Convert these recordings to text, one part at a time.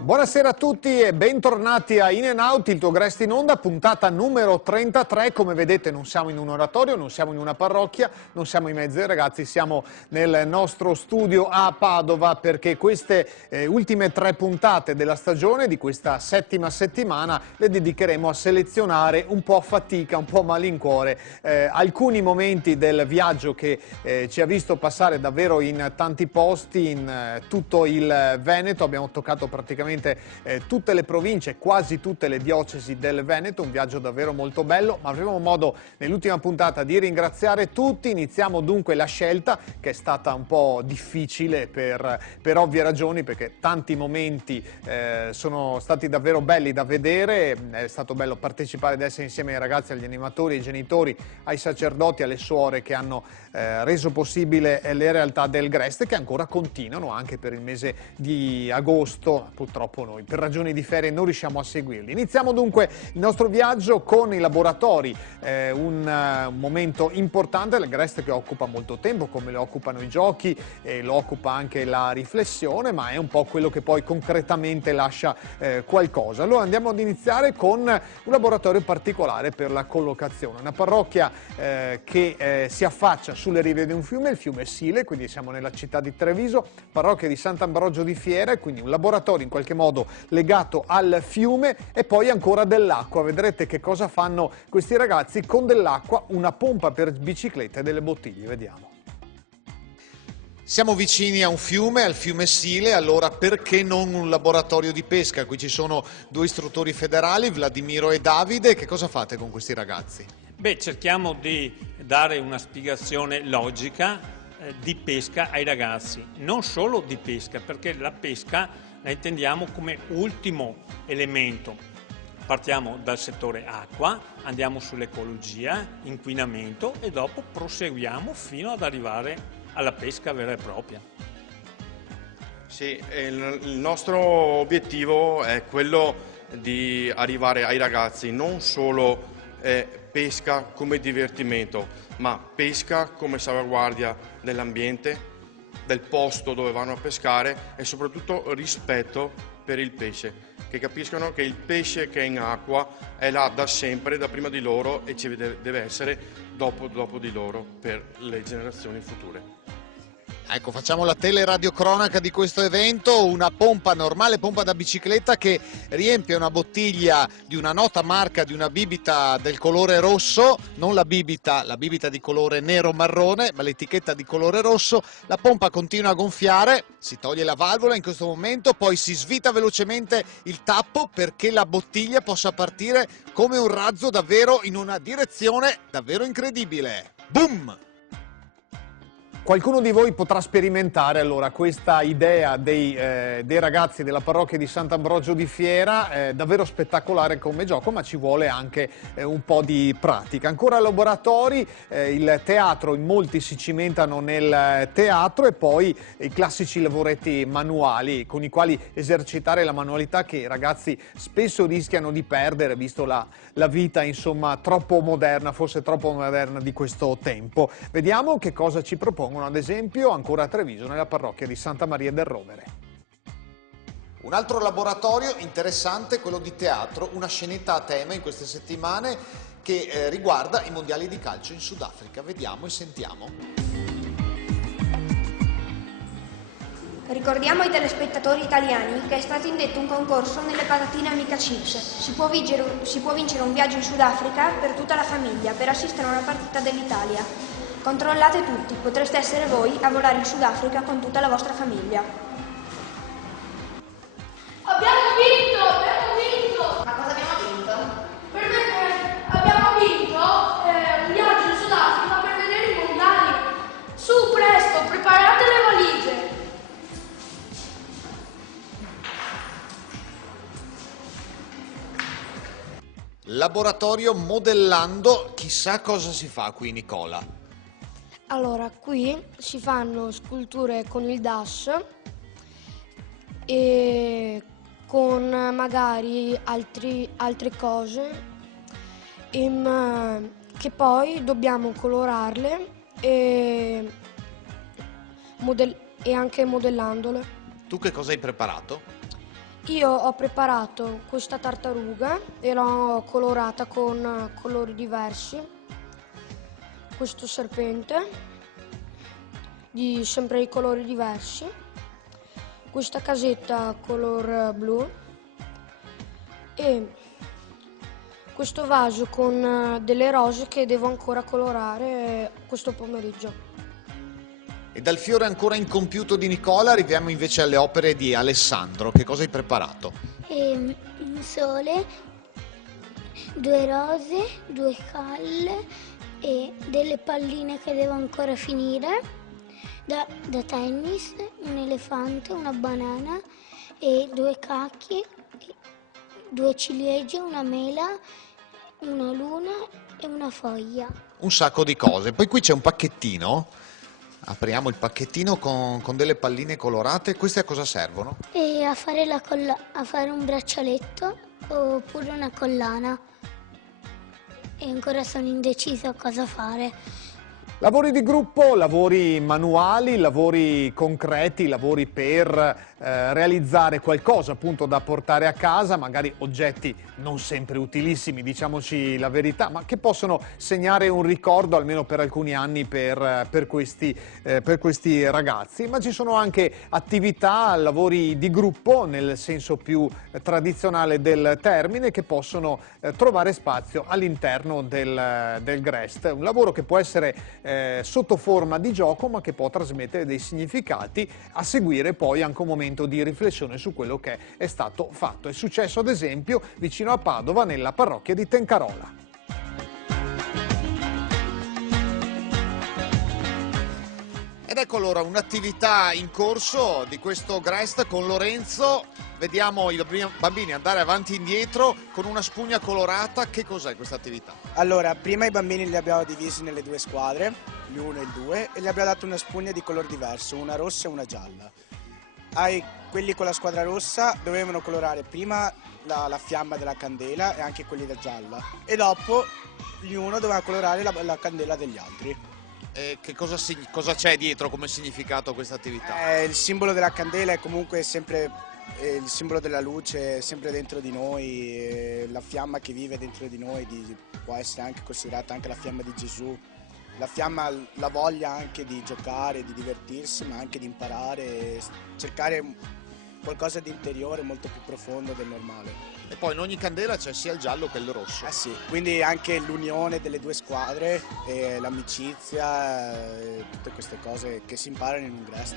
Buonasera a tutti e bentornati a In and Out, il tuo Grest in Onda, puntata numero 33. Come vedete non siamo in un oratorio, non siamo in una parrocchia, non siamo in mezzo ai ragazzi, siamo nel nostro studio a Padova perché queste ultime 3 puntate della stagione, di questa settima settimana, le dedicheremo a selezionare un po' a fatica, un po' a malincuore, alcuni momenti del viaggio che ci ha visto passare davvero in tanti posti, in tutto il Veneto. Abbiamo toccato praticamente tutte le province, quasi tutte le diocesi del Veneto, un viaggio davvero molto bello, ma avremo modo nell'ultima puntata di ringraziare tutti. Iniziamo dunque la scelta, che è stata un po' difficile per ovvie ragioni, perché tanti momenti sono stati davvero belli da vedere. È stato bello partecipare ed essere insieme ai ragazzi, agli animatori, ai genitori, ai sacerdoti, alle suore che hanno reso possibile le realtà del Grest, che ancora continuano anche per il mese di agosto. Purtroppo noi per ragioni di ferie non riusciamo a seguirli. Iniziamo dunque il nostro viaggio con i laboratori, un momento importante del Grest che occupa molto tempo, come lo occupano i giochi e lo occupa anche la riflessione, ma è un po' quello che poi concretamente lascia qualcosa. Allora andiamo ad iniziare con un laboratorio particolare per la collocazione, una parrocchia che si affaccia sulle rive di un fiume, il fiume Sile, quindi siamo nella città di Treviso, parrocchia di Sant'Ambrogio di Fiera, e quindi un laboratorio in qualche modo legato al fiume e poi ancora dell'acqua. Vedrete che cosa fanno questi ragazzi con dell'acqua, una pompa per biciclette e delle bottiglie, vediamo. Siamo vicini a un fiume, al fiume Sile, allora perché non un laboratorio di pesca? Qui ci sono 2 istruttori federali, Vladimiro e Davide. Che cosa fate con questi ragazzi? Beh, cerchiamo di dare una spiegazione logica di pesca ai ragazzi, non solo di pesca, perché la pesca la intendiamo come ultimo elemento. Partiamo dal settore acqua, andiamo sull'ecologia, inquinamento e dopo proseguiamo fino ad arrivare alla pesca vera e propria. Sì, il nostro obiettivo è quello di arrivare ai ragazzi non solo pesca come divertimento, ma pesca come salvaguardia dell'ambiente, del posto dove vanno a pescare e soprattutto rispetto per il pesce, che capiscono che il pesce che è in acqua è là da sempre, da prima di loro, e ci deve essere dopo di loro per le generazioni future. Ecco, facciamo la teleradiocronaca di questo evento, una pompa normale, pompa da bicicletta che riempie una bottiglia di una nota marca di una bibita del colore rosso, non la bibita di colore nero-marrone, ma l'etichetta di colore rosso. La pompa continua a gonfiare, si toglie la valvola in questo momento, poi si svita velocemente il tappo perché la bottiglia possa partire come un razzo davvero in una direzione davvero incredibile. Boom! Qualcuno di voi potrà sperimentare allora questa idea dei ragazzi della parrocchia di Sant'Ambrogio di Fiera, davvero spettacolare come gioco, ma ci vuole anche un po' di pratica. Ancora laboratori, il teatro, in molti si cimentano nel teatro, e poi i classici lavoretti manuali con i quali esercitare la manualità che i ragazzi spesso rischiano di perdere, visto la vita insomma troppo moderna, forse troppo moderna di questo tempo. Vediamo che cosa ci propongono ad esempio ancora a Treviso nella parrocchia di Santa Maria del Rovere. Un altro laboratorio interessante è quello di teatro, una scenetta a tema in queste settimane che riguarda i mondiali di calcio in Sudafrica. Vediamo e sentiamo. Ricordiamo ai telespettatori italiani che è stato indetto un concorso nelle patatine Amica Chips. Si può vincere un viaggio in Sudafrica per tutta la famiglia per assistere a una partita dell'Italia. Controllate tutti, potreste essere voi a volare in Sudafrica con tutta la vostra famiglia. Abbiamo vinto! Abbiamo vinto! Ma cosa abbiamo vinto? Abbiamo vinto un viaggio in Sudafrica per vedere i mondiali. Su, presto, preparate le valigie. Laboratorio modellando, chissà cosa si fa qui, Nicola. Allora, qui si fanno sculture con il DAS e con magari altre cose che poi dobbiamo colorarle e anche modellandole. Tu che cosa hai preparato? Io ho preparato questa tartaruga e l'ho colorata con colori diversi. Questo serpente, sempre di colori diversi. Questa casetta color blu. E questo vaso con delle rose che devo ancora colorare questo pomeriggio. E dal fiore ancora incompiuto di Nicola arriviamo invece alle opere di Alessandro. Che cosa hai preparato? Un sole, 2 rose, 2 calle e delle palline che devo ancora finire, da tennis, un elefante, una banana e 2 cacchi, 2 ciliegie, una mela, una luna e una foglia. Un sacco di cose. Poi qui c'è un pacchettino. Apriamo il pacchettino con delle palline colorate. Queste a cosa servono? E a fare un braccialetto oppure una collana. E ancora sono indecisa cosa fare. Lavori di gruppo, lavori manuali, lavori concreti, lavori per realizzare qualcosa appunto da portare a casa, magari oggetti non sempre utilissimi, diciamoci la verità, ma che possono segnare un ricordo almeno per alcuni anni per questi ragazzi. Ma ci sono anche attività, lavori di gruppo nel senso più tradizionale del termine, che possono trovare spazio all'interno del GREST. Un lavoro che può essere sotto forma di gioco, ma che può trasmettere dei significati, a seguire poi anche un momento di riflessione su quello che è stato fatto. È successo ad esempio vicino a Padova, nella parrocchia di Tencarola. Ed ecco allora un'attività in corso di questo GREST con Lorenzo. Vediamo i bambini andare avanti e indietro con una spugna colorata. Che cos'è questa attività? Allora, prima i bambini li abbiamo divisi nelle 2 squadre, l'1 e il 2, e gli abbiamo dato una spugna di colore diverso, una rossa e una gialla. Quelli con la squadra rossa dovevano colorare prima la fiamma della candela e anche quelli da gialla, e dopo ognuno doveva colorare la candela degli altri. E che cosa c'è dietro come significato questa attività? Il simbolo della candela è comunque sempre il simbolo della luce, sempre dentro di noi, la fiamma che vive dentro di noi può essere anche considerata anche la fiamma di Gesù. La fiamma, la voglia anche di giocare, di divertirsi, ma anche di imparare, cercare qualcosa di interiore molto più profondo del normale. E poi in ogni candela c'è sia il giallo che il rosso. Sì, quindi anche l'unione delle 2 squadre, l'amicizia, tutte queste cose che si imparano in un GREST.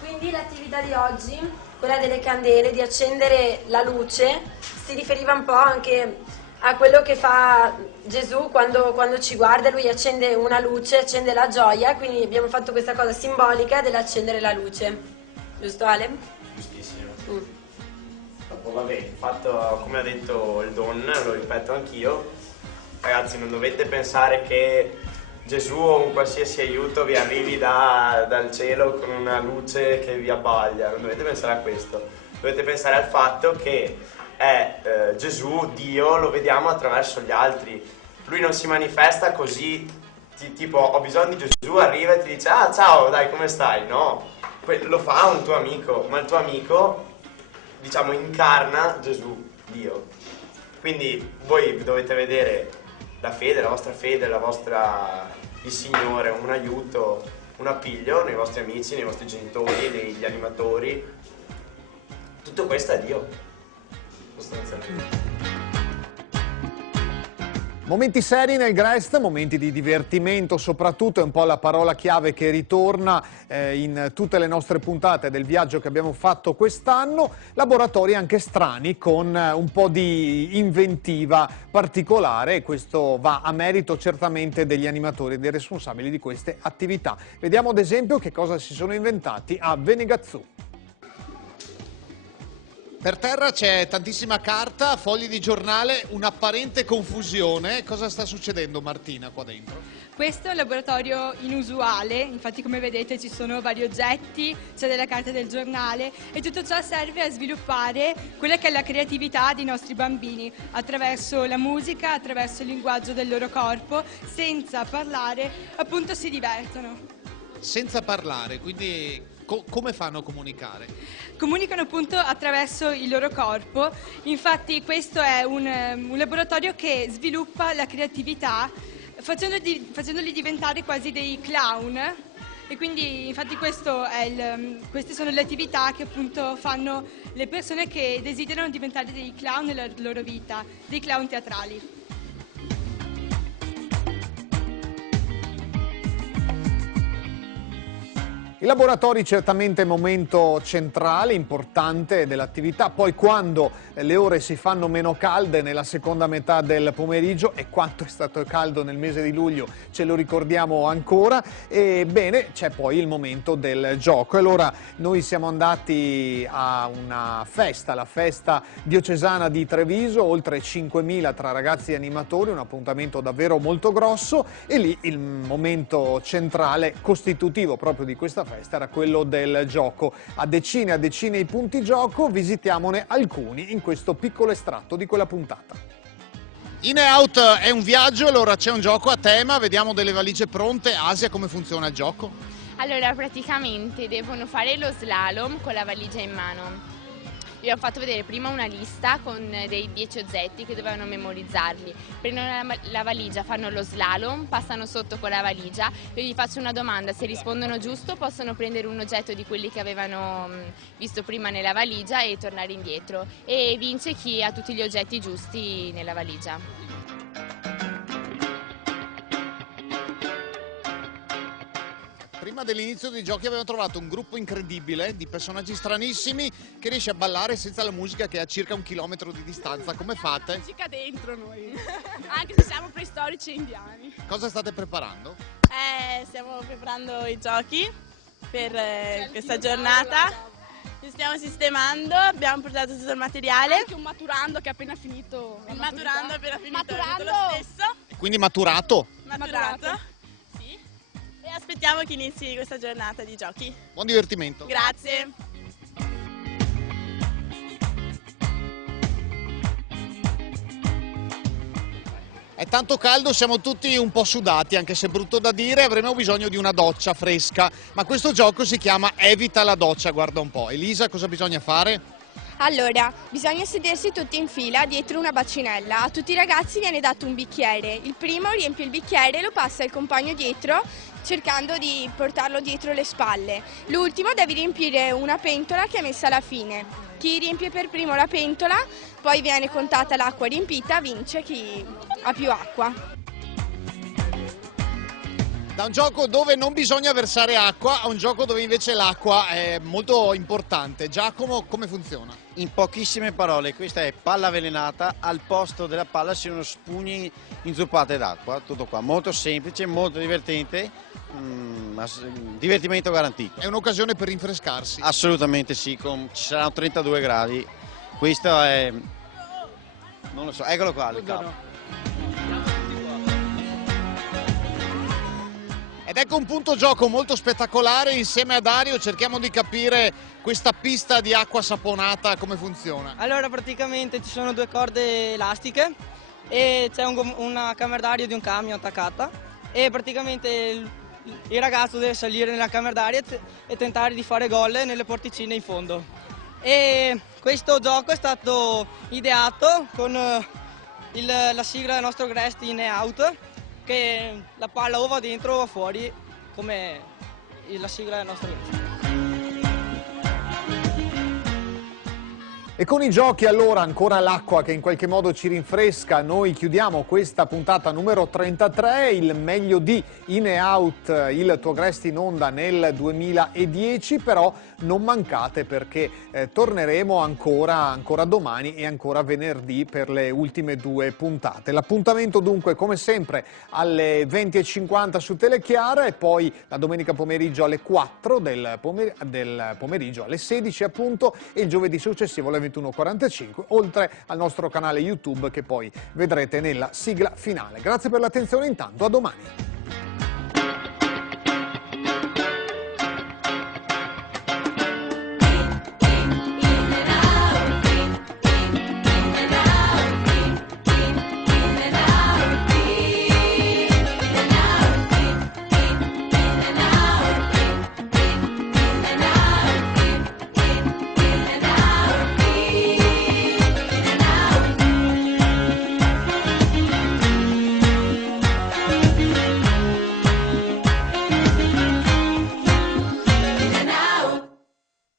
Quindi l'attività di oggi, quella delle candele, di accendere la luce, si riferiva un po' anche a quello che fa Gesù quando ci guarda. Lui accende una luce, accende la gioia, quindi abbiamo fatto questa cosa simbolica dell'accendere la luce. Giusto Ale? Giustissimo. Dopo vabbè, il fatto, come ha detto il Don, lo ripeto anch'io, ragazzi, non dovete pensare che Gesù o un qualsiasi aiuto vi arrivi dal cielo con una luce che vi abbaglia, non dovete pensare a questo, dovete pensare al fatto che è Gesù, Dio, lo vediamo attraverso gli altri. Lui non si manifesta così, tipo ho bisogno di Gesù, arriva e ti dice ah ciao, dai, come stai? No, lo fa un tuo amico, ma il tuo amico, diciamo, incarna Gesù, Dio. Quindi voi dovete vedere la vostra fede, il Signore, un aiuto, un appiglio nei vostri amici, nei vostri genitori, negli animatori. Tutto questo è Dio. Momenti seri nel GREST, momenti di divertimento soprattutto, è un po' la parola chiave che ritorna in tutte le nostre puntate del viaggio che abbiamo fatto quest'anno. Laboratori anche strani con un po' di inventiva particolare, questo va a merito certamente degli animatori e dei responsabili di queste attività. Vediamo ad esempio che cosa si sono inventati a Venegazzù. Per terra c'è tantissima carta, fogli di giornale, un'apparente confusione. Cosa sta succedendo, Martina, qua dentro? Questo è un laboratorio inusuale, infatti come vedete ci sono vari oggetti, c'è della carta del giornale e tutto ciò serve a sviluppare quella che è la creatività dei nostri bambini attraverso la musica, attraverso il linguaggio del loro corpo, senza parlare, appunto si divertono. senza parlare, quindi come fanno a comunicare? Comunicano appunto attraverso il loro corpo, infatti questo è un laboratorio che sviluppa la creatività facendoli diventare quasi dei clown. E quindi infatti queste sono le attività che appunto fanno le persone che desiderano diventare dei clown nella loro vita, dei clown teatrali. I laboratori certamente momento centrale, importante dell'attività, poi quando le ore si fanno meno calde nella seconda metà del pomeriggio, e quanto è stato caldo nel mese di luglio ce lo ricordiamo ancora, e bene, c'è poi il momento del gioco. E allora noi siamo andati a una festa, la festa diocesana di Treviso, oltre 5.000 tra ragazzi e animatori, un appuntamento davvero molto grosso, e lì il momento centrale costitutivo proprio di questa festa era quello del gioco. A decine i punti gioco, visitiamone alcuni in questo piccolo estratto di quella puntata. In e Out è un viaggio, allora c'è un gioco a tema, vediamo delle valigie pronte. Asia, come funziona il gioco? Allora, praticamente devono fare lo slalom con la valigia in mano. Vi ho fatto vedere prima una lista con dei 10 oggetti che dovevano memorizzarli. Prendono la valigia, fanno lo slalom, passano sotto con la valigia. Io gli faccio una domanda, se rispondono giusto possono prendere un oggetto di quelli che avevano visto prima nella valigia e tornare indietro. E vince chi ha tutti gli oggetti giusti nella valigia. Prima dell'inizio dei giochi abbiamo trovato un gruppo incredibile di personaggi stranissimi che riesce a ballare senza la musica, che è a circa 1 chilometro di distanza. Come fate? Musica dentro noi, anche se siamo preistorici e indiani. Cosa state preparando? Stiamo preparando i giochi per questa giornata. Li stiamo sistemando, abbiamo portato tutto il materiale. Anche un maturando che è appena finito. Il maturando è appena finito, maturando. Lo stesso. Quindi maturato? Maturato. E aspettiamo che inizi questa giornata di giochi. Buon divertimento. Grazie. È tanto caldo, siamo tutti un po' sudati, anche se è brutto da dire, avremo bisogno di una doccia fresca. Ma questo gioco si chiama Evita la doccia, guarda un po'. Elisa, cosa bisogna fare? Allora, bisogna sedersi tutti in fila dietro una bacinella. A tutti i ragazzi viene dato un bicchiere. Il primo riempie il bicchiere e lo passa al compagno dietro, cercando di portarlo dietro le spalle. L'ultimo deve riempire una pentola che è messa alla fine. Chi riempie per primo la pentola, poi viene contata l'acqua riempita, vince chi ha più acqua. Da un gioco dove non bisogna versare acqua a un gioco dove invece l'acqua è molto importante. Giacomo, come funziona? In pochissime parole, questa è palla avvelenata, al posto della palla ci sono spugne inzuppate d'acqua, tutto qua, molto semplice, molto divertente, divertimento garantito. È un'occasione per rinfrescarsi? Assolutamente sì, ci saranno 32 gradi, questo è, non lo so, eccolo qua il capo. Ed ecco un punto gioco molto spettacolare, insieme a Dario cerchiamo di capire questa pista di acqua saponata come funziona. Allora praticamente ci sono 2 corde elastiche e c'è una camera d'aria di un camion attaccata e praticamente il ragazzo deve salire nella camera d'aria e tentare di fare gol nelle porticine in fondo. E questo gioco è stato ideato con la sigla del nostro Grest In e Out, che la palla o va dentro o va fuori, come la sigla del nostro Grest. E con i giochi allora ancora l'acqua che in qualche modo ci rinfresca, noi chiudiamo questa puntata numero 33, il meglio di In e Out, il tuo Grest in onda nel 2010, però non mancate perché torneremo ancora domani e ancora venerdì per le ultime 2 puntate. L'appuntamento dunque come sempre alle 20:50 su Telechiara e poi la domenica pomeriggio alle 4 del pomeriggio alle 16 appunto e il giovedì successivo alle 21:45, oltre al nostro canale YouTube che poi vedrete nella sigla finale. Grazie per l'attenzione, intanto a domani.